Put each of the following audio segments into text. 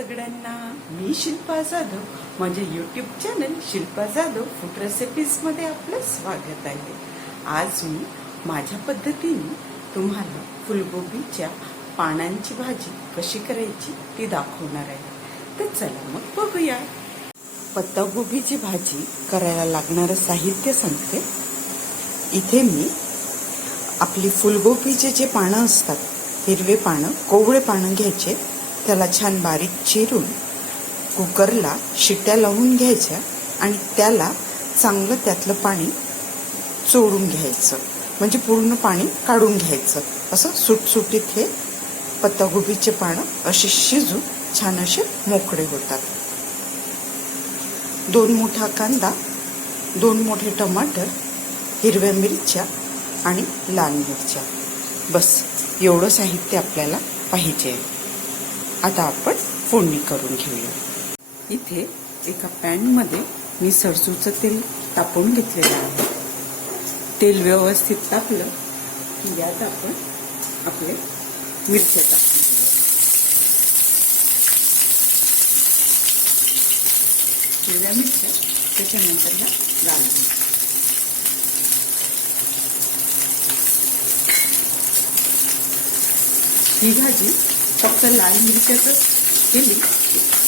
सगळ्यांना. मी शिल्पा जाधव. माझ्या YouTube channel Shilpa Jadhav food रेसिपीजमध्ये आपलं स्वागत आहे. आज मी माझ्या पद्धतीने तुम्हाला फुलगोबीच्या पानांची भाजी कशी करायची ती दाखवणार आहे. तर चला मग बघूया. पत्तागोबीची भाजी करायला लागणारं साहित्य सांगते. इथे मी आपली फुलगोबीचे जे पानं असतात हिरवे पानं कोवळे पानं घ्यायचे. त्याला छान बारीक चिरून कुकरला शिट्या लावून घ्यायच्या आणि त्याला चांगलं त्यातलं पाणी चोडून घ्यायचं. म्हणजे पूर्ण पाणी काढून घ्यायचं. असं सुटसुटीत हे पत्तागोबीचे पानं असे शिजून छान असे मोकळे होतात. दोन मोठा कांदा दोन मोठे टमाटर हिरव्या मिरच्या आणि लाल मिरच्या. बस एवढं साहित्य आपल्याला पाहिजे आता आपण फोडणी करून घेऊया. इथे एका पॅनमध्ये मी सरसूचं तेल तापवून घेतलेलं आहे. तेल व्यवस्थित तापलं की यात आपण आपले मिरच्या टाकून हिरव्या मिरच्या त्याच्यानंतर ह्या लाल ही भाजी फक्त लाल मिरच्याच केली.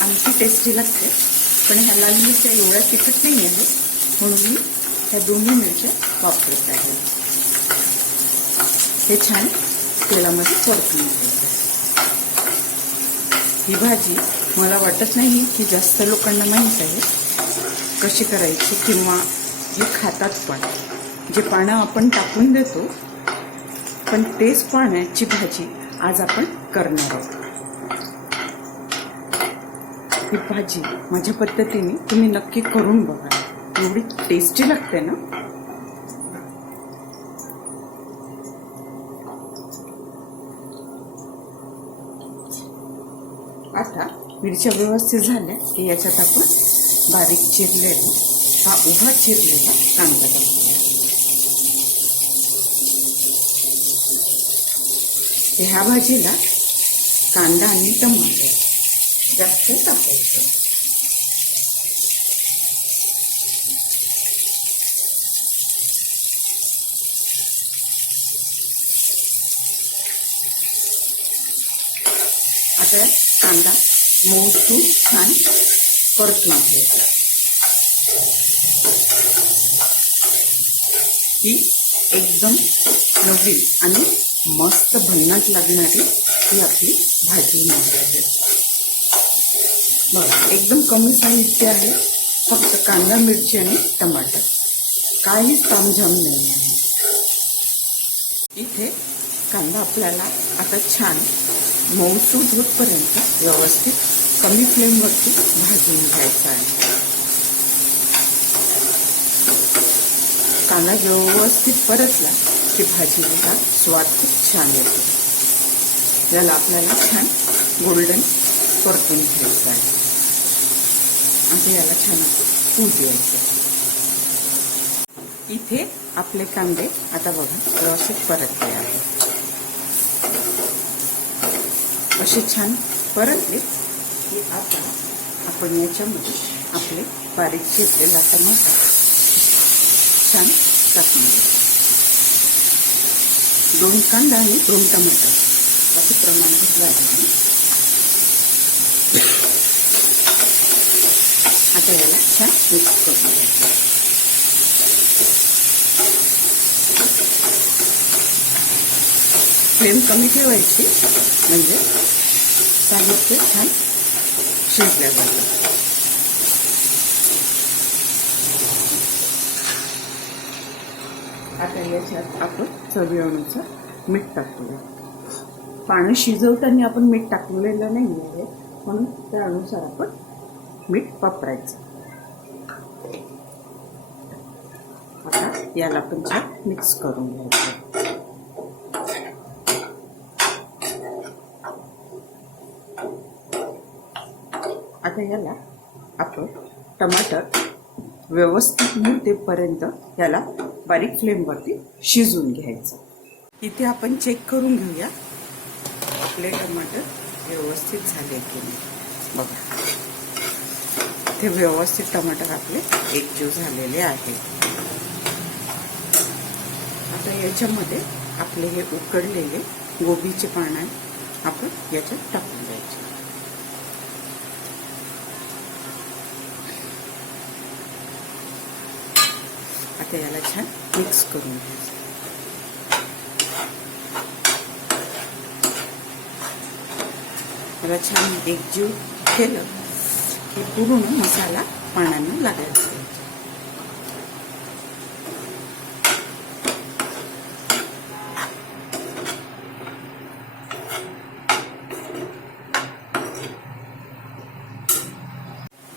आणखी टेस्टी लागते पण ह्या लाल मिरच्या एवढ्या तिखट नाही आहेत. म्हणून मी ह्या दोन्ही मिरच्या वापरत आहे. हे छान तेलामध्ये परतून घ्यायचं ही भाजी मला वाटत नाही की जास्त लोकांना माहीत आहे कशी करायची किंवा हे खातात पण. जे पानं आपण टाकून देतो पण तेच पाण्याची भाजी आज आपण करणार आहोत. ही भाजी माझ्या पद्धतीने तुम्ही नक्की करून बघा. एवढी टेस्टी लागते ना? आता मिरच्या व्यवस्थित झाल्या की याच्यात आपण बारीक चिरलेला हा उभा चिरलेला कांदा टाकूया ह्या भाजीला कांदा आणि टमाटर जास्त टाकायचं. आता कांदा मोठून छान परतून घ्यायचा. ही एकदम नवीन आणि मस्त भन्नाट लागणारी ही आपली भाजी होणार आहे. बघा एकदम कमी साहित्य आहे. फक्त कांदा मिरची आणि टमाटर. काहीच तामझाम नाही आहे. इथे कांदा आपल्याला आता छान मऊसूद होतपर्यंत व्यवस्थित कमी फ्लेमवरती भाजून घ्यायचा आहे. कांदा व्यवस्थित परतला की भाजीला स्वाद खूप छान येतो. याला आपल्याला छान गोल्डन परतून घ्यायचं आहे. आणि याला छान आपण द्यायचं इथे आपले कांदे आता बघा व्यवस्थित परतले आहे असे छान परतले की आता आपण याच्यामध्ये आपले बारीक चिरलेला टमाटा छान टाकून दोन कांदा आणि दोन टमाटर असं प्रमाण घेतलं आता याला छान मिक्स करून घ्यायचं. फ्लेम कमी ठेवायची. म्हणजे साहित्य छान शिजल्या जातं आता याच्यात आपण चवीनुसार मीठ टाकूया. पाणी शिजवताना आपण मीठ टाकलेलं नाही आहे म्हणून त्यानुसार आपण मीठ वापरायचं. आता याला पण छान मिक्स करून घ्यायचं. आता याला आपण टमाटर व्यवस्थित मुरतेपर्यंत याला बारीक फ्लेमवरती शिजून घ्यायचं. इथे आपण चेक करून घेऊया. आपले टमाटर व्यवस्थित झाले की नाही. बघा. ते व्यवस्थित टमाटर आपले एकजीव झालेले आहेत. आता याच्यामध्ये आपले हे उकडलेले गोबीचे पानं आपण याच्यात टाकून द्यायचे. आता याला छान मिक्स करून घ्यायचं. याला छान एकजीव केलं की पूर्ण मसाला पाण्यानं लागायला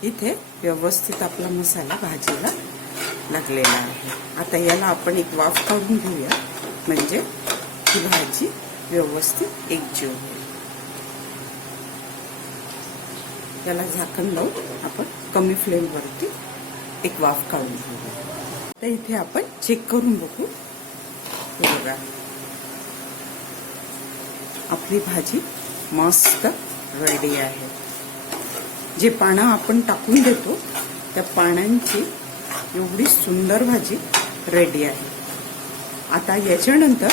इथे व्यवस्थित आपला मसाला भाजीला लागलेला आहे. आता याला आपण एक वाफ काढून घेऊया. म्हणजे ही भाजी व्यवस्थित एकजीव होईल. याला झाकण लावून आपण कमी फ्लेमवरती एक वाफ काढून घेऊया. तर इथे आपण चेक करून बघू. बघा. आपली भाजी मस्त रेडी आहे. जे पानं आपण टाकून देतो त्या पानांची एवढी सुंदर भाजी रेडी आहे. आता याच्यानंतर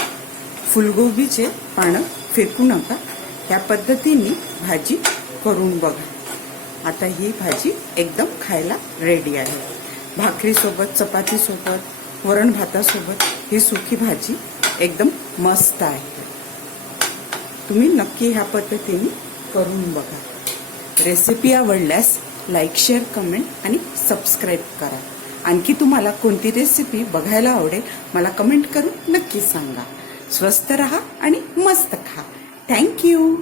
फुलगोबीचे पानं फेकू नका. त्या पद्धतीने भाजी करून बघा. आता ही भाजी एकदम खायला रेडी आहे. भाकरीसोबत चपातीसोबत वरण भातासोबत ही सुखी भाजी एकदम मस्त आहे. तुम्ही नक्की ह्या पद्धतीने करून बघा. रेसिपी आवडल्यास लाईक शेअर कमेंट आणि सबस्क्राईब करा. आणखी तुम्हाला कोणती रेसिपी बघायला आवडेल मला कमेंट करून नक्की सांगा. स्वस्त रहा आणि मस्त खा. थँक्यू